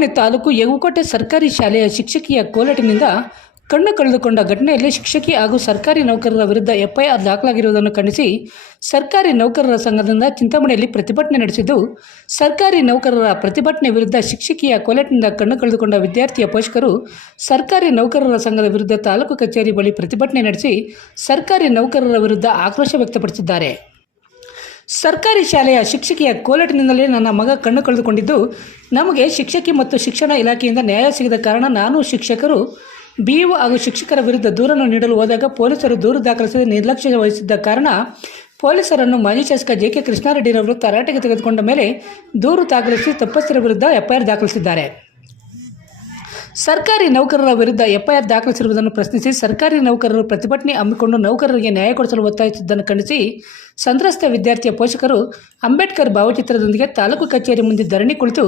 ಚಿಂತಾಮಣಿ ತಾಲೂಕು ಯಗುಕೋಟೆ ಸರ್ಕಾರಿ ಶಾಲೆಯ ಶಿಕ್ಷಕಿಯ ಕೋಲಾಟಿನಿಂದ ಕಣ್ಣು ಕಳೆದುಕೊಂಡ ಘಟನೆಯಲ್ಲಿ ಶಿಕ್ಷಕಿ ಹಾಗೂ ಸರ್ಕಾರಿ ನೌಕರರ ವಿರುದ್ಧ ಎಫ್ಐಆರ್ ದಾಖಲಾಗಿರುವುದನ್ನು ಖಂಡಿಸಿ ಸರ್ಕಾರಿ ನೌಕರರ ಸಂಘದಿಂದ ಚಿಂತಾಮಣಿಯಲ್ಲಿ ಪ್ರತಿಭಟನೆ ನಡೆಸಿದ್ದು, ಸರ್ಕಾರಿ ನೌಕರರ ಪ್ರತಿಭಟನೆ ವಿರುದ್ಧ ಶಿಕ್ಷಕಿಯ ಕೋಲಾಟಿನಿಂದ ಕಣ್ಣು ಕಳೆದುಕೊಂಡ ವಿದ್ಯಾರ್ಥಿಯ ಪೋಷಕರು ಸರ್ಕಾರಿ ನೌಕರರ ಸಂಘದ ವಿರುದ್ಧ ತಾಲೂಕು ಕಚೇರಿ ಬಳಿ ಪ್ರತಿಭಟನೆ ನಡೆಸಿ ಸರ್ಕಾರಿ ನೌಕರರ ವಿರುದ್ಧ ಆಕ್ರೋಶ ವ್ಯಕ್ತಪಡಿಸಿದ್ದಾರೆ. ಸರ್ಕಾರಿ ಶಾಲೆಯ ಶಿಕ್ಷಕಿಯ ಕೋಲಾಟಿನಿಂದಲೇ ನನ್ನ ಮಗ ಕಣ್ಣು ಕಳೆದುಕೊಂಡಿದ್ದು, ನಮಗೆ ಶಿಕ್ಷಕಿ ಮತ್ತು ಶಿಕ್ಷಣ ಇಲಾಖೆಯಿಂದ ನ್ಯಾಯ ಸಿಗದ ಕಾರಣ ನಾನು ಶಿಕ್ಷಕರು ಬಿಇಒ ಹಾಗೂ ಶಿಕ್ಷಕರ ವಿರುದ್ಧ ದೂರನ್ನು ನೀಡಲು ಹೋದಾಗ ಪೊಲೀಸರು ದೂರು ದಾಖಲಿಸದೆ ನಿರ್ಲಕ್ಷ್ಯ ವಹಿಸಿದ್ದ ಕಾರಣ ಪೊಲೀಸರನ್ನು ಮಾಜಿ ಶಾಸಕ ಜೆ.ಕೆ. ಕೃಷ್ಣಾರೆಡ್ಡಿರವರು ತರಾಟೆಗೆ ತೆಗೆದುಕೊಂಡ ಮೇಲೆ ದೂರು ದಾಖಲಿಸಿ ತಪ್ಪಿಸ್ಥರ ವಿರುದ್ಧ ಎಫ್ಐಆರ್ ದಾಖಲಿಸಿದ್ದಾರೆ. ಸರ್ಕಾರಿ ನೌಕರರ ವಿರುದ್ಧ ಎಫ್ಐಆರ್ ದಾಖಲಿಸಿರುವುದನ್ನು ಪ್ರಶ್ನಿಸಿ ಸರ್ಕಾರಿ ನೌಕರರು ಪ್ರತಿಭಟನೆ ಹಮ್ಮಿಕೊಂಡು ನೌಕರರಿಗೆ ನ್ಯಾಯ ಕೊಡಿಸಲು ಒತ್ತಾಯಿಸಿದ್ದನ್ನು ಖಂಡಿಸಿ ಸಂತ್ರಸ್ತ ವಿದ್ಯಾರ್ಥಿಯ ಪೋಷಕರು ಅಂಬೇಡ್ಕರ್ ಭಾವಚಿತ್ರದೊಂದಿಗೆ ತಾಲೂಕು ಕಚೇರಿ ಮುಂದೆ ಧರಣಿ ಕುಳಿತು,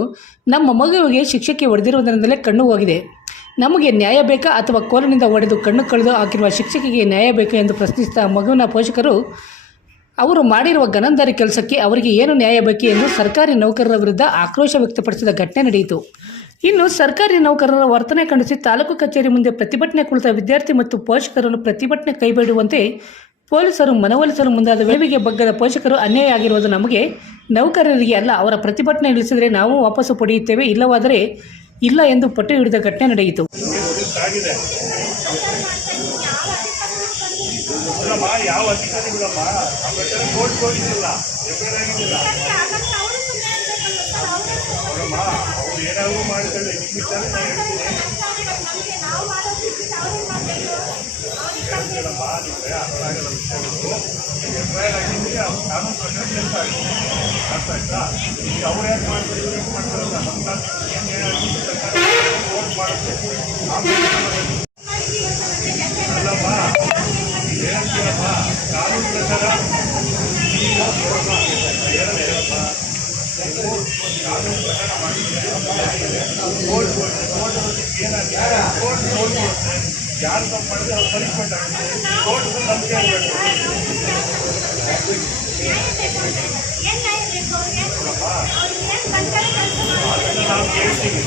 ನಮ್ಮ ಮಗುವಿಗೆ ಶಿಕ್ಷಕಿ ಹೊಡೆದಿರುವುದರಿಂದಲೇ ಕಣ್ಣು ಹೋಗಿದೆ, ನಮಗೆ ನ್ಯಾಯ ಬೇಕಾ ಅಥವಾ ಕೋಲಿನಿಂದ ಹೊಡೆದು ಕಣ್ಣು ಕಳೆದು ಹಾಕಿರುವ ಶಿಕ್ಷಕಿಗೆ ನ್ಯಾಯ ಬೇಕಾ ಎಂದು ಪ್ರಶ್ನಿಸಿದ ಮಗುವಿನ ಪೋಷಕರು ಅವರು ಮಾಡಿರುವ ಗನಂದಾರಿ ಕೆಲಸಕ್ಕೆ ಅವರಿಗೆ ಏನು ನ್ಯಾಯ ಬೇಕು ಎಂದು ಸರ್ಕಾರಿ ನೌಕರರ ವಿರುದ್ಧ ಆಕ್ರೋಶ ವ್ಯಕ್ತಪಡಿಸಿದ ಘಟನೆ ನಡೆಯಿತು. ಇನ್ನು ಸರ್ಕಾರಿ ನೌಕರರ ವರ್ತನೆ ಖಂಡಿಸಿ ತಾಲೂಕು ಕಚೇರಿ ಮುಂದೆ ಪ್ರತಿಭಟನೆ ಕುಳಿತ ವಿದ್ಯಾರ್ಥಿ ಮತ್ತು ಪೋಷಕರನ್ನು ಪ್ರತಿಭಟನೆ ಕೈಬಿಡುವಂತೆ ಪೊಲೀಸರು ಮನವೊಲಿಸಲು ಮುಂದಾದ ವೇಳೆಗೆ ಬಗ್ಗದ ಪೋಷಕರು ಅನ್ಯಾಯ ಆಗಿರುವುದು ನಮಗೆ ನೌಕರರಿಗೆ ಅಲ್ಲ, ಅವರ ಪ್ರತಿಭಟನೆ ನಿಲ್ಲಿಸಿದರೆ ನಾವು ವಾಪಸ್ಸು ಪಡೆಯುತ್ತೇವೆ, ಇಲ್ಲವಾದರೆ ಇಲ್ಲ ಎಂದು ಪಟ್ಟು ಹಿಡಿದ ಘಟನೆ ನಡೆಯಿತು. ಯಾರು ತಪ್ಪು ಮಾಡಿದ್ರೆ ಅವ್ರು ಪನಿಷ್ಮೆಂಟ್ ಆಗುತ್ತೆ. ಕೋರ್ಟ್ ನಂಬಿಕೆ ಆಗಬೇಕು. ನಾವು ಕೇಳ್ತೀವಿ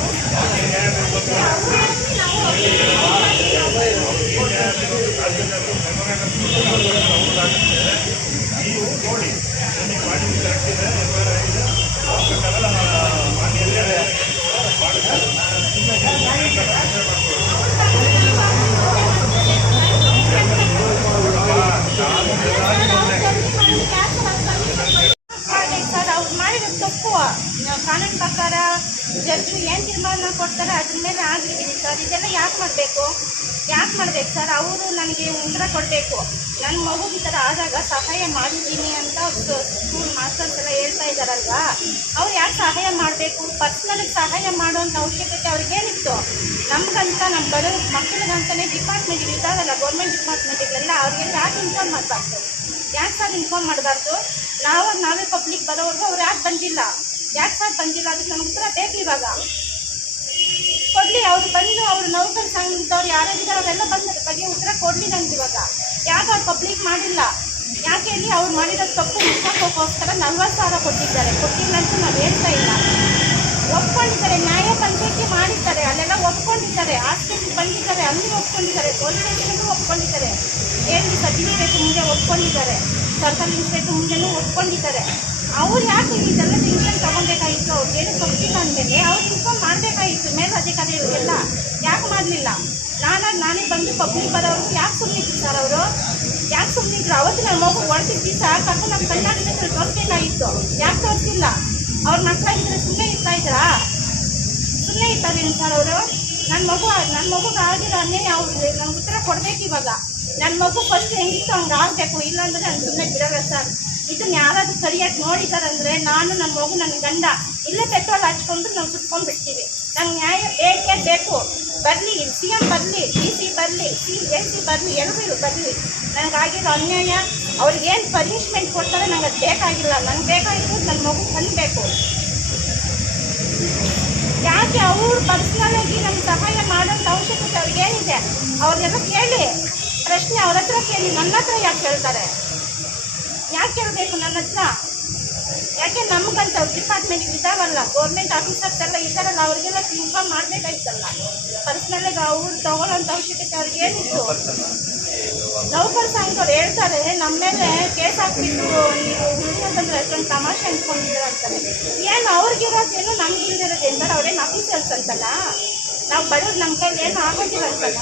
ನೀವು ನೋಡಿ ನನಗೆ ಮಾಡಿದ್ದು ಕರೆಕ್ಟ್ ಇದೆ, ಆಗಬೇಕಲ್ಲ ಮಾಡಿ ಎಲ್ಲೇ ಸರ್ ಅವ್ರು ಮಾಡಿರೋದು ತಪ್ಪು. ಕಾನೂನು ಪ್ರಕಾರ ಜಡ್ಜು ಏನು ತೀರ್ಮಾನ ಕೊಡ್ತಾರೆ ಅದ್ರ ಮೇಲೆ ಆಗಿದ್ದೀನಿ ಸರ್. ಇದೆಲ್ಲ ಯಾಕೆ ಮಾಡಬೇಕು ಸರ್? ಅವರು ನನಗೆ ಉತ್ತರ ಕೊಡಬೇಕು. ನನ್ನ ಮಗು ಈ ಥರ ಆದಾಗ ಸಹಾಯ ಮಾಡಿದ್ದೀನಿ ಅಂತ ಸ್ಕೂಲ್ ಮಾಸ್ಟರ್ಸ್ ಎಲ್ಲ ಹೇಳ್ತಾ ಇದ್ದಾರಲ್ವಾ, ಅವ್ರು ಯಾಕೆ ಸಹಾಯ ಮಾಡಬೇಕು? ಪರ್ಸ್ನಲಿಗೆ ಸಹಾಯ ಮಾಡೋವಂಥ ಅವಶ್ಯಕತೆ ಅವ್ರಿಗೇನಿತ್ತು? ನಮಗಂತ ನಮ್ಮ ಬರೋ ಮಕ್ಕಳಿಗಂತಲೇ ಡಿಪಾರ್ಟ್ಮೆಂಟ್ ಇದ್ದಾಗಲ್ಲ, ಗೌರ್ಮೆಂಟ್ ಡಿಪಾರ್ಟ್ಮೆಂಟಿಗೆಲ್ಲ ಅವ್ರಿಗೆ ಯಾಕೆ ಇನ್ಫಾರ್ಮ್ ಮಾಡಬಾರ್ದು? ಯಾಕೆ ಸರ್ ಇನ್ಫಾರ್ಮ್ ಮಾಡಬಾರ್ದು? ನಾವೇ ಪಬ್ಲಿಕ್ ಬರೋವರೆಗೂ ಅವ್ರು ಯಾಕೆ ಬಂದಿಲ್ಲ? ಅದಕ್ಕೆ ನಮ್ಗೆ ಉತ್ತರ ಬೇಕು. ಇವಾಗ ಕೊಡಲಿ, ಅವ್ರು ಬಂದು ಅವ್ರು ನೌಕರ ಸಂಘದವ್ರು ಯಾರಿದ್ದಾರೆ ಅವರೆಲ್ಲ ಬಂದ ಬಗ್ಗೆ ಉತ್ತರ ಕೊಡಲಿ ನಮ್ಗೆ. ಇವಾಗ ಯಾಕೆ ಅವ್ರು ಪಬ್ಲಿಕ್ ಮಾಡಿಲ್ಲ? ಯಾಕೆ ಹೇಳಿ? ಅವ್ರು ಮಾಡಿರೋ ತಪ್ಪು ಮುಚ್ಚಾಕೋಸ್ಕರ 40,000 ಕೊಟ್ಟಿಲ್ಲ ಅಂತ ನಾವು ಹೇಳ್ತಾ ಇಲ್ಲ. ಒಪ್ಕೊಂಡಿದ್ದಾರೆ, ನ್ಯಾಯ ಪಂಚಾಯತಿ ಮಾಡಿದ್ದಾರೆ, ಅಲ್ಲೆಲ್ಲ ಒಪ್ಕೊಂಡಿದ್ದಾರೆ, ಹಾಸ್ಪಿಟ್ಲ್ ಬಂದಿದ್ದಾರೆ, ಅಲ್ಲಿ ಒಪ್ಕೊಂಡಿದ್ದಾರೆ, ಪೊಲೀಸ್ ಸ್ಟೇಷನ್ಗೂ ಒಪ್ಕೊಂಡಿದ್ದಾರೆ, ಏನು ಸರ್ಟಿಫಿಕೇಟ್ ಮುಂದೆ ಒಪ್ಕೊಂಡಿದ್ದಾರೆ, ಸರ್ಕಲ್ ಇನ್ಸ್ಪೆಕ್ಟರ್ ಮುಂದೆನೂ ಒಪ್ಕೊಂಡಿದ್ದಾರೆ. ಅವ್ರು ಯಾಕೆ ಇದೆಲ್ಲ ಟೆನ್ಷನ್ ತೊಗೊಬೇಕಾಗಿತ್ತು? ಅವ್ರು ಏನು ಕೊಟ್ಟಿಲ್ಲ ಅಂದಮೇಲೆ ಅವ್ರು ಇನ್ಫಾರ್ಮ್ ಮಾಡಬೇಕಾಗಿತ್ತು ಮೇಲಧಿಕಾರಿಗಳಿಗೆಲ್ಲ. ಯಾಕೆ ಮಾಡಲಿಲ್ಲ? ನಾನೇ ಬಂದು ಪಬ್ಲಿಕ್ ಬರೋರು ಯಾಕೆ ಸುಮ್ಮನಿದ್ರು ಸರ್? ಅವರು ಯಾಕೆ ಸುಮ್ಮನಿದ್ರು? ಅವತ್ತು ನನ್ನ ಮಗು ಹೊಡೆದಿದ್ದ ದಿವಸ ಕರ್ಕೊಂಡು ನಮ್ಮ ಕರ್ನಾಟಕದಲ್ಲಿ ತೋರಿಸ್ಬೇಕಾಗಿತ್ತು. ಯಾಕೆ ತೋರಿಸಿಲ್ಲ? ಅವ್ರ ಮಕ್ಕಳಾಗಿದ್ದರೆ ಸುಮ್ಮನೆ ಇರ್ತಾರೇನು ಸರ್ ಅವರು? ನನ್ನ ಮಗುಗಾಗಿರೋ ಅನ್ಯಾಯ ಅವ್ರು ನಮ್ಗೆ ಉತ್ತರ ಕೊಡಬೇಕು. ಇವಾಗ ನನ್ನ ಮಗು ಫಸ್ಟ್ ಹೆಂಗಿತ್ತು ಹಂಗೆ ಆಗಬೇಕು, ಇಲ್ಲಾಂದರೆ ನಾನು ಸುಮ್ಮನೆ ಬಿಡೋಲ್ಲ ಸರ್. ಇದನ್ನ ಯಾರಾದರೂ ಸರಿಯಾಗಿ ನೋಡಿದಾರಂದರೆ ನಾನು, ನನ್ನ ಮಗು, ನನ್ನ ಗಂಡ ಇಲ್ಲೇ ಪೆಟ್ರೋಲ್ ಹಚ್ಕೊಂಡು ನಾವು ಸುಟ್ಕೊಂಡು ಬಿಡ್ತೀವಿ. ನಂಗೆ ನ್ಯಾಯ ಬೇಕೇ ಬೇಕು. ಬರಲಿ CM ಬರಲಿ, DC ಬರಲಿ, AC ಬರಲಿ, ಎಲ್ಲರೂ ಬರಲಿ. ನನಗಾಗಿರೋ ಅನ್ಯಾಯ ಅವ್ರಿಗೇನು ಪನಿಷ್ಮೆಂಟ್ ಕೊಡ್ತಾರೆ ನಂಗೆ ಅದು ಬೇಕಾಗಿಲ್ಲ. ನನಗೆ ಬೇಕಾಗಿರೋದು ನನ್ನ ಮಗು ಕಲಿಬೇಕು. ಯಾಕೆ ಅವ್ರು ಪರ್ಸ್ನಲಾಗಿ ನಮ್ಗೆ ಸಹಾಯ ಮಾಡೋಂಥ ಅವಶ್ಯಕತೆ ಅವ್ರಿಗೇನಿದೆ? ಅವ್ರನ್ನೆಲ್ಲ ಕೇಳಿ, ಪ್ರಶ್ನೆ ಅವ್ರ ಹತ್ರ ಕೇಳಿ. ನನ್ನ ಹತ್ರ ಯಾಕೆ ಕೇಳ್ತಾರೆ? ಯಾಕೆ ಕೇಳಬೇಕು ನನ್ನ ಹತ್ರ? ಯಾಕೆ ನಮಗಂತ ಡಿಪಾರ್ಟ್ಮೆಂಟ್ ಇದಾವಲ್ಲ, ಗೌರ್ಮೆಂಟ್ ಆಫೀಸರ್ಸ್ ಎಲ್ಲ ಇದ್ದಾರಲ್ಲ, ಅವ್ರಿಗೆಲ್ಲ ಇನ್ಫಾರ್ಮ್ ಮಾಡಬೇಕಾಯ್ತಲ್ಲ. ಪರ್ಸ್ನಲ್ಲಾಗಿ ಅವ್ರು ತಗೊಳ್ಳೋಂಥ ಅವಶ್ಯಕತೆ ಅವ್ರಿಗೆ ಏನಿತ್ತು? ನೌಕರ ಸಂಘದವ್ರು ಹೇಳ್ತಾರೆ ನಮ್ಮ ಮೇಲೆ ಕೇಸ್ ಹಾಕ್ಬಿಟ್ಟು ನೀವು ಹುಡುಗಂತಂದ್ರೆ ಅಷ್ಟೊಂದು ತಮಾಷೆ ಅಂದ್ಕೊಂಡಿದ್ದಾರೆ ಅಂತಾರೆ. ಏನು ಅವ್ರಿಗಿರೋದೇನು ನಮ್ಗಿಲ್ದಿರೋದು ಎಂತಾರೆ? ಅವ್ರೇನು ಆಫೀಸರ್ಸ್ ಅಂತಲ್ಲ, ನಾವು ಬಡವ್ರು ನಮ್ಮ ಕೈಲಿ ಏನು ಆಗೋದಿಲ್ಲ ಅಂತಲ್ಲ.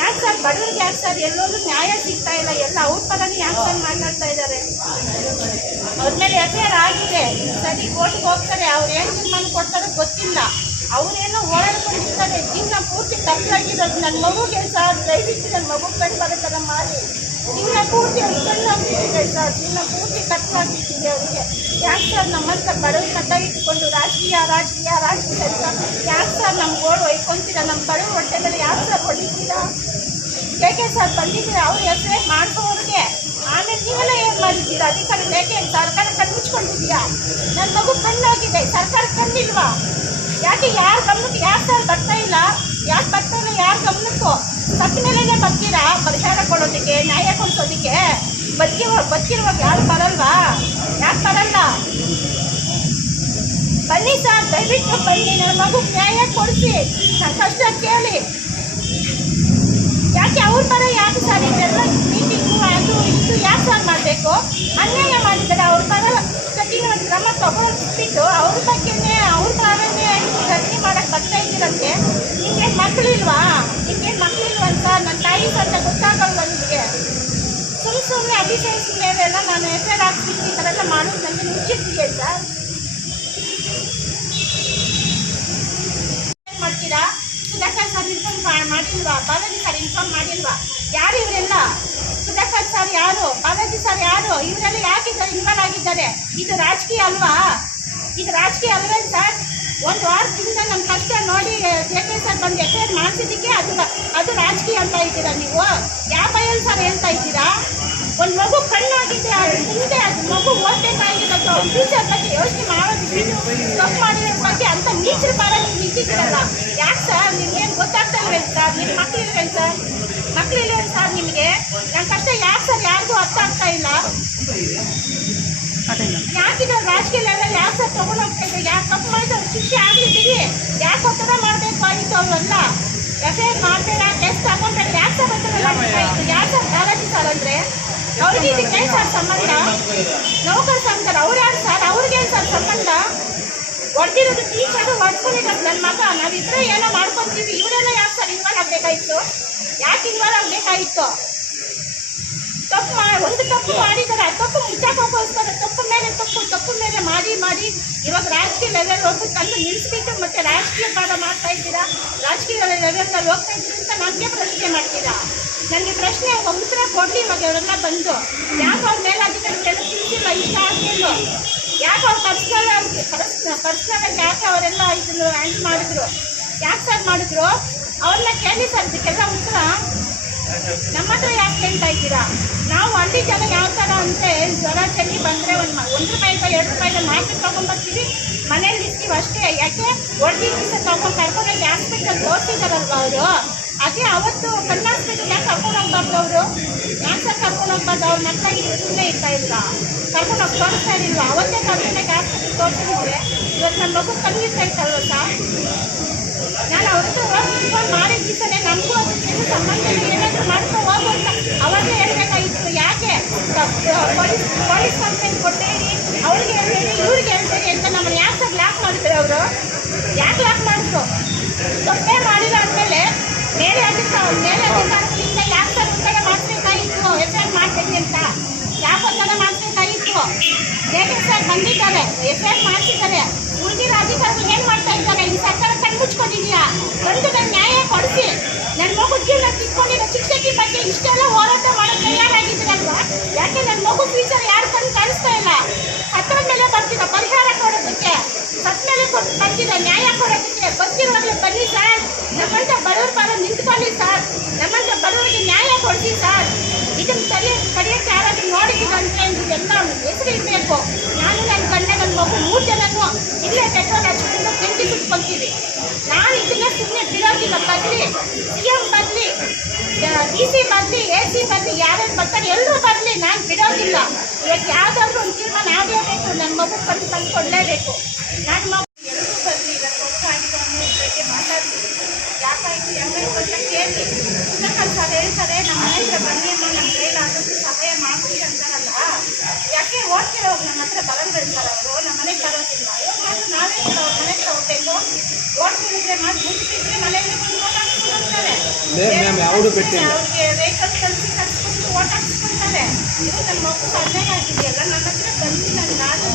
ಯಾಕೆ ಸರ್ ಬಡವ್ರಿಗೆ ಯಾಕೆ ಸರ್ ಎಲ್ಲೋದ್ರೂ ನ್ಯಾಯ ಸಿಗ್ತಾ ಇಲ್ಲ? ಎಲ್ಲ ಅವ್ರ ಪರನೇ ಯಾಕೆ ಸರ್ ಮಾತಾಡ್ತಾ ಇದ್ದಾರೆ? ಅವ್ರ ಮೇಲೆ FIR ಆಗಿದೆ, ಸರಿ ಕೋರ್ಟ್ಗೆ ಹೋಗ್ತಾರೆ, ಅವ್ರು ಏನು ತೀರ್ಮಾನ ಕೊಡ್ತಾರೋ ಗೊತ್ತಿಲ್ಲ. ಅವರೇನೋ ಓಡಾಡ್ಕೊಂಡಿರ್ತಾರೆ, ಜೀವನ ಪೂರ್ತಿ ಕತ್ತಲಾಗಿರೋದು. ನನ್ನ ಮಗುಗೆ ಸರ್ ದಯವಿಟ್ಟು ನನ್ನ ಮಗು ಕಣ್ಣು ಬರೋ ಥರ ಮಾಡಿ. ಜೀವನ ಪೂರ್ತಿ ಅವ್ರು ಕಣ್ಣಾಗ್ಬಿಟ್ಟಿದೆ ಸರ್, ಜೀವನ ಪೂರ್ತಿ ಕತ್ತಲಾಗ್ಬಿಟ್ಟಿದೆ ಅವ್ರಿಗೆ. ಯಾಕೆ ಸರ್ ನಮ್ಮಂತ ಬಡವ್ರ ಕಟ್ಟ ಇಟ್ಕೊಂಡು ರಾಜಕೀಯ ಅಂತ ಯಾಕೆ ಸರ್ ನಮ್ಮ ಗೋಳು ಒಯ್ಕೊಂತೀರಾ? ನಮ್ಮ ಬಡವ್ರ ಹೊಟ್ಟೆ ಮೇಲೆ ಯಾಕೆ ಸರ್ ಹೊಡಿತೀರಾ? ಏಕೆ ಸರ್ ಬಂದಿದ್ದೀರಾ ಅವ್ರ ಹೆಸರೇ ಮಾಡಿಸೋರಿಗೆ? ಆಮೇಲೆ ನೀವೆಲ್ಲ ಏನು ಮಾಡಿದ್ದೀರಾ? ಅಧಿಕಾರಿಗಳು ಏಕೆ ಸರ್ಕಾರ ಕಣ್ಮುಚ್ಕೊಂಡಿದ್ದೀರಾ? ನನ್ನ ಮಗು ಕಣ್ಣಾಗಿದೆ, ಸರ್ಕಾರ ಕಣ್ಣಿಲ್ವಾ? ಯಾಕೆ ಯಾರ ಗಮನಕ್ಕೆ ಯಾಕೆ ಸರ್ ಬರ್ತಾ ಇಲ್ಲ? ಯಾಕೆ ಬರ್ತಾ ಇಲ್ಲ ಯಾರ ಗಮನಕ್ಕೂ? ಸತ್ತ ಮೇಲೇ ಬರ್ತೀರಾ ಪರಿಹಾರ ಕೊಡೋದಕ್ಕೆ, ನ್ಯಾಯ ಕೊಡಿಸೋದಕ್ಕೆ? ಬದುಕಿರುವಾಗ ಯಾರು ಬರಲ್ವಾ? ಯಾಕೆ ಬರಲ್ಲ? ಬನ್ನಿ ಸರ್, ದಯವಿಟ್ಟು ಬನ್ನಿ, ನನ್ನ ಮಗು ನ್ಯಾಯ ಕೊಡಿಸಿ, ನನ್ನ ಕಷ್ಟ ಕೇಳಿ. ಯಾಕೆ ಅವ್ರ ಪರ ಯಾಕೆ ಸರ್ ಇದೆಲ್ಲ ಮೀಟಿಂಗು ಅದು ಇದು ಯಾಕೆ ಸರ್ ಮಾಡಬೇಕು? ಅನ್ಯಾಯ ಮಾಡಿದ್ದಾರೆ. ಅವ್ರ ಪರ ಕಠಿಣವಾದ ಕ್ರಮ ತಗೊಳ್ಬಿಟ್ಟು ಅವ್ರ ಬಗ್ಗೆನೇ ಅವ್ರ ಪರನೇ ರಚನೆ ಮಾಡಕ್ಕೆ ಬರ್ತಾ ಇದ್ದೀರಂತೆ. ನಿಮ್ಗೇನು ಮಕ್ಕಳಿಲ್ವಾ? ಅಂತ ನನ್ನ ತಾಯಿ ಅಂತ ಗೊತ್ತಾಗಲ್ವ ನಿಮಗೆ? ಸುಮ್ಮನೆ ಅಭಿಷೇಕ ಮೇಲೆಲ್ಲ ನಾನು FIR ಹಾಕ್ಬಿಟ್ಟು ಈ ಥರ ಎಲ್ಲ ಮಾಡೋದು ನನಗೆ ಮುಚ್ಚಿರ್ತೀಯ ಸರ್? ಏನು ಮಾಡ್ತೀರಾ? ಸುಧಾಕರ್ ಸರ್ ಇನ್ಫಾರ್ಮ್ ಮಾಡಿಲ್ವಾ? ಬಾಲಾಜಿ ಸರ್ ಇನ್ಫಾರ್ಮ್ ಮಾಡಿಲ್ವಾ? ಯಾರು ಇವರೆಲ್ಲ? ಸುಧಾಕರ್ ಸರ್ ಯಾರು? ಬಾಲಾಜಿ ಸರ್ ಯಾರು? ಇವರೆಲ್ಲ ಯಾಕೆ ಇನ್ವಾಲ್ವ್ ಆಗಿದ್ದಾರೆ? ಇದು ರಾಜಕೀಯ ಅಲ್ವಾ? ಇದು ರಾಜಕೀಯ ಅಲ್ವೇನು ಸರ್? ಒಂದು ವಾರದಿಂದ ನಮ್ಮ ಕಷ್ಟ ನೋಡಿ JK ಸರ್ ಬಂದು FIR ಮಾಡಿಸಿದ್ದಕ್ಕೆ ಅದು ರಾಜಕೀಯ ಅಂತ ಇದ್ದೀರಾ ನೀವು? ಯಾವ ಭಯಲ್ಲಿ ಸರ್ ಹೇಳ್ತಾ ಇದ್ದೀರಾ? ಒಂದು ಮಗು ಕಣ್ಣಾಗಿದೆ, ಅದು ಮುಂದೆ ಅದು ಮಗು ಓದಬೇಕಾಗಿರೋದು ಫ್ಯೂಚರ್ ಬಗ್ಗೆ ಯೋಚನೆ ಮಾಡೋದು ಬಿಟ್ಟು ತಪ್ಪು ಮಾಡಿರೋ ಬಗ್ಗೆ ಅಂತ ನೀಚರ ಬಾರ ನೀವು ನಿಂತಿದ್ದೀರಲ್ಲ. ಯಾಕೆ ಸರ್ ನಿಮ್ಗೇನು ಗೊತ್ತಾಗ್ತಾ ಇಲ್ವೇನು ಸರ್? ನಿಮ್ಮ ಮಕ್ಕಳಿಲ್ವೇನು ಸರ್? ಮಕ್ಕಳಿಲ್ವೇನು ಸರ್ ನಿಮಗೆ? ನನ್ನ ಕಷ್ಟ ಯಾಕೆ ಸರ್ ಯಾರಿಗೂ ಅರ್ಥ ಆಗ್ತಾ ಇಲ್ಲ? ಯಾಕಿದ್ರೆ ರಾಜಕೀಯ ಯಾಕೆ ಸರ್ ತಗೊಂಡು ಹೋಗ್ತಾ ಇದ್ರು? ಯಾಕೆ ತಪ್ಪು ಮಾಡಿದ್ರು ಶಿಕ್ಷೆ ಆಗಿದ್ದೀವಿ? ಯಾಕೆ ಒತ್ತಡ ಮಾಡಬೇಕಾಗಿತ್ತು? ಅವರೆಲ್ಲ FIR ಮಾಡಬೇಡ, ಟೆಸ್ಟ್ ತಗೊಂಡ್ರೆ ಯಾಕೆ ಸರ್ ಒತ್ತಡ ಮಾಡಬೇಕಾಗಿತ್ತು? ಯಾಕೆ ಸರ್ ಬಾಲಾಜಿ ಸರ್ ಅಂದರೆ ಅವ್ರಿಗೆ ಇದಕ್ಕೆ ಸರ್ ಸಂಬಂಧ? ನೌಕರ ಸಂಘದವ್ರು ಅವ್ರು ಯಾರು ಸರ್? ಅವ್ರಿಗೇನು ಸರ್ ಸಂಬಂಧ? ಹೊಡೆದಿರೋದು ಟೀಚರು, ಹೊಡ್ಕೊಂಡಿರೋದು ನನ್ನ ಮಗ, ನಾವಿಬ್ಬರೇ ಏನೋ ಮಾಡ್ಕೊತೀವಿ. ಇವರೆಲ್ಲ ಯಾಕೆ ಸರ್ ಇನ್ವಾಲ್ವ್ ಆಗಬೇಕಾಗಿತ್ತು? ಯಾಕೆ ಇನ್ವಾಲ್ವ್ ಆಗಬೇಕಾಗಿತ್ತು? ಒಂದು ತಪ್ಪು ಮಾಡಿದ್ದಾರೆ, ಆ ತಪ್ಪು ಮುಚ್ಚಾಕೋಸ್ಕರ ತಪ್ಪು ಮೇಲೆ ಮಾಡಿ ಇವಾಗ ರಾಜಕೀಯ ಲೆವೆಲ್ವರೆಗೂ ತಂದು ನಿಲ್ಲಿಸ್ಬಿಟ್ಟು ಮತ್ತೆ ರಾಜಕೀಯ ಪಾಠ ಮಾಡ್ತಾ ಇದ್ದೀರಾ, ರಾಜಕೀಯ ಲೆವೆಲ್ನಲ್ಲಿ ಹೋಗ್ತಾ ಇದ್ದೀರಿ ಅಂತ ನನಗೆ ಪ್ರಶ್ನೆ ಮಾಡ್ತೀರಾ? ನನಗೆ ಪ್ರಶ್ನೆ ಉತ್ತರ ಕೊಡಲಿ. ಇವಾಗ ಅವರೆಲ್ಲ ಬಂದು ಯಾಕೆ ಅವ್ರ ಮೇಲಾಧಿಕಾರಿಗಳೆಲ್ಲ ತಿಳಿಸಿಲ್ಲ ಇಷ್ಟ ಆದ್ಮೇಲೆ? ಯಾಕೆ ಅವ್ರು ಪರ್ಸ್ನಲಾಗಿ ಯಾಕೆ ಅವರೆಲ್ಲ ಇದನ್ನು ಹ್ಯಾಂಡ್ ಮಾಡಿದ್ರು? ಯಾಕೆ ಸರ್ ಮಾಡಿದ್ರು? ಅವ್ರನ್ನ ಕೇಳಿ ಸರ್, ಇದಕ್ಕೆಲ್ಲ ಉತ್ತರ ನಮ್ಮ ಹತ್ರ ಯಾಕೆ ಹೇಳ್ತಾ ಇದ್ದೀರಾ? ನಾವು ಅಲ್ಲಿ ಜನ ಯಾವ ಥರ ಅಂತೆ ಜ್ವರ ಚಳಿ ಬಂದರೆ ಒಂದು ರೂಪಾಯಿ 2 ರೂಪಾಯಿಗೆ ಮಾತ್ರ ತೊಗೊಂಡ್ಬರ್ತೀವಿ, ಮನೇಲಿ ಇರ್ತೀವಿ ಅಷ್ಟೇ. ಯಾಕೆ ಹೊಡೆದಿ ದಿವಸ ತೊಗೊಂಡು ಕರ್ಕೊಂಡೋಗಿ ಹಾಸ್ಪಿಟಲ್ ತೋರಿಸಿದಾರಲ್ವ ಅವರು? ಅದೇ ಅವತ್ತು ಕಣ್ಣು ಹಾಸ್ಪಿಟಲ್ ಯಾಕೆ ಕರ್ಕೊಂಡು ಹೋಗ್ಬಾರ್ದು ಅವರು? ಯಾಕೆ ಸರ್ ಕರ್ಕೊಂಡು ಹೋಗ್ಬಾರ್ದು? ಅವ್ರ ಮಕ್ಕಳಿಗೆ ಸುಮ್ಮನೆ ಇರ್ತಾ ಇಲ್ಲ, ಕರ್ಕೊಂಡೋಗಿ ತೋರಿಸ್ತಾ ಇರಲಿಲ್ಲ. ಅವತ್ತೇ ಕರ್ಕೊಂಡೋಗಿ ಹಾಸ್ಪಿಟಲ್ ತೋರಿಸಿದ್ರೆ ಇವತ್ತು ನನ್ನ ಮಗು ಕಣ್ಣಿರ್ತಾ ಇರ್ತಲ್ವ ಸರ್? ನಾನು ಅವ್ರ ಹತ್ರ ಹೋಗಿ ಇನ್ಫಾರ್ಮ್ ಮಾಡಿದ ದಿವಸನೇ ನಮಗೂ ಅದಕ್ಕೆ ಸಂಬಂಧ ಏನಾದರೂ ಮಾಡ್ಕೊ ಹೋಗು ಅಂತ ಅವಾಗಲೇ ಹೇಳ್ಬೇಕಾಗಿತ್ತು. ಯಾಕೆ ಪೊಲೀಸ್ ಕಂಪ್ಲೇಂಟ್ ಕೊಡ್ಬೇಡಿ, ಅವ್ರಿಗೆ ಹೇಳ್ಬೇಡಿ, ಇವ್ರಿಗೆ ಹೇಳ್ಬೇಡಿ ಅಂತ ನಮ್ಮನ್ನು ಯಾಕೆ ಸರ್ ಲಾಕ್ ಮಾಡಿದ್ರು? ಅವರು ಯಾಕೆ ಲಾಕ್ ಮಾಡಿದ್ರು? ತಪ್ಪೇ ಮಾಡಿಲ್ಲ ಅಂದಮೇಲೆ ಮೇಲೆ ಅಧಿಕಾರಿಗಳಿಂದ ಯಾಕೆ ಸರ್ ಒತ್ತಡ ಮಾಡಿಸ್ಬೇಕಾಗಿತ್ತು? FIR ಮಾಡ್ತೀನಿ ಅಂತ ಯಾಕೆ ಒತ್ತಡ ಮಾಡಿಸ್ಬೇಕಾಗಿತ್ತು? JK ಸರ್ ಬಂದಿದ್ದಾರೆ, FIR ಮಾಡಿಸಿದ್ದಾರೆ. ಉಳಿದಿರೋ ಅಧಿಕಾರಿಗಳು ಏನು ಮಾಡ್ತಾ ಇದ್ದಾರೆ? ಈ ಸರ್ಕಾರ ಕಣ್ಮುಚ್ಕೊಂಡಿದೆಯಾ? ಬಂದು ನನ್ನ ನ್ಯಾಯ ಕೊಡಿಸಿ. ನನ್ನ ಮಗು ಜೀವನ ಕಿತ್ಕೊಂಡಿರೋ ಶಿಕ್ಷಕಿ ಬಗ್ಗೆ ಇಷ್ಟೆಲ್ಲ ಹೋರಾಟ ಮಾಡೋದು ತಯಾರಾಗಿದ್ದೀರಲ್ವಾ? ಯಾಕೆ ನನ್ನ ಮಗು ಫ್ಯೂಚರ್ ಯಾರು ಕಣ್ಣು ಕಾಣಿಸ್ತಾ ಇಲ್ಲ? ಹತ್ತಿರ ಮೇಲೆ ಬರ್ತೀರಾ ಪರಿಹಾರ ಕೊಡೋದಕ್ಕೆ, ಸತ್ತ ಮೇಲೆ ಬರ್ತೀರಾ ನ್ಯಾಯ ಕೊಡೋದಕ್ಕೆ? ಬರ್ತಿರುವಾಗಲೇ ಬನ್ನಿ ಸರ್, ನಮ್ಮಂಥ ಬಡವ್ರ ಪರ ನಿಂತ್ಕೊಳ್ಳಿ ಸರ್, ನಮ್ಮಂಥ ಬಡವರಿಗೆ ನ್ಯಾಯ ಕೊಡಿಸಿ ಸರ್. ಇದನ್ನು ಕಡಿಯೋಕ್ಕೆ ಯಾರಾದರೂ ನೋಡಿದ್ದೀರಂತೆ ಇದೆಲ್ಲ ಹೆಸರು ಇರಬೇಕು. ನಾನು ನನ್ನ ಗಂಡ ನನ್ನ ಮಗು 3 ಜನನು ಇಲ್ಲೇ ಪೆಟ್ರೋಲ್ ಹಚ್ಕೊಂಡು ಬೆಂಕಿ ಸುಟ್ಕೊಳ್ತೀವಿ. ನಾನು ಇದನ್ನೇ ಸುಮ್ಮನೆ ಬಿಡೋದಿಲ್ಲ. ಬರಲಿ CM ಬರಲಿ, ಡಿ ಸಿ ಬರಲಿ, ಎ ಸಿ ಬರಲಿ, ಯಾರ್ಯಾರು ಬರ್ತಾರೆ ಎಲ್ಲರೂ ಬರಲಿ, ನಾನು ಬಿಡೋದಿಲ್ಲ. ಇವತ್ತು ಯಾವುದಾದ್ರೂ ಒಂದು ತೀರ್ಮಾನ ಆಗಲೇಬೇಕು. ನನ್ನ ಮಗು ತಂದು ಕೊಡಲೇಬೇಕು. ನನ್ನ ಮಗು ಎಲ್ಲರೂ ಬರಲಿ. ಇವತ್ತು ವರ್ಷ ಆಗಿದೆ ಅನ್ನೋ ಬಗ್ಗೆ ಮಾತಾಡ್ತೀನಿ. ಯಾಕಾಯಿತು ಹೆಂಗಾಯ್ತು ಅಂತ ಕೇಳಿ. ಇನ್ನೊಂದು ಸಲ ಹೇಳ್ತಾರೆ, ನಮ್ಮ ಮನೆ ಹತ್ರ ಬನ್ನಿ ಅಮ್ಮ, ನಮ್ಮ ಕೈಲಾದಷ್ಟು ಸಹಾಯ ಮಾಡ್ತೀವಿ ಅಂತಾರಲ್ಲ. ಯಾಕೆ ಓಡ್ತಿರೋ ನಮ್ಮ ಹತ್ರ ಬರಂಗಿಲ್ಲ ಸರ್ ಅವರು, ನಮ್ಮ ಮನೆಗೆ ಬರೋದಿಲ್ಲ. ಇವಾಗ ಮಾತ್ರ ನಾವೇ ಅವ್ರ ಮನೆಗೆ ಹೋಗ್ಬೇಕು. ಓಡ್ತಿದ್ರೆ ಮಾಡಿ ಮುಗಿಸಿದ್ರೆ ಮನೆಯಲ್ಲಿ ಬಂದು ಓಟ್ ಹಾಕ್ಸ್ಕೊಂತಾರೆ. ಅವ್ರಿಗೆ ವೆಹಿಕಲ್ ಕಳಿಸ್ಬಿಟ್ಟು ಓಟ್ ಹಾಕ್ಸ್ಕೊಂತಾರೆ. ಇದು ನನ್ನ ಮಗು ಅನ್ಯಾಯ ಆಗಿದೆಯಲ್ಲ, ನನ್ನ ಹತ್ರ ಬಂದು ನಾನು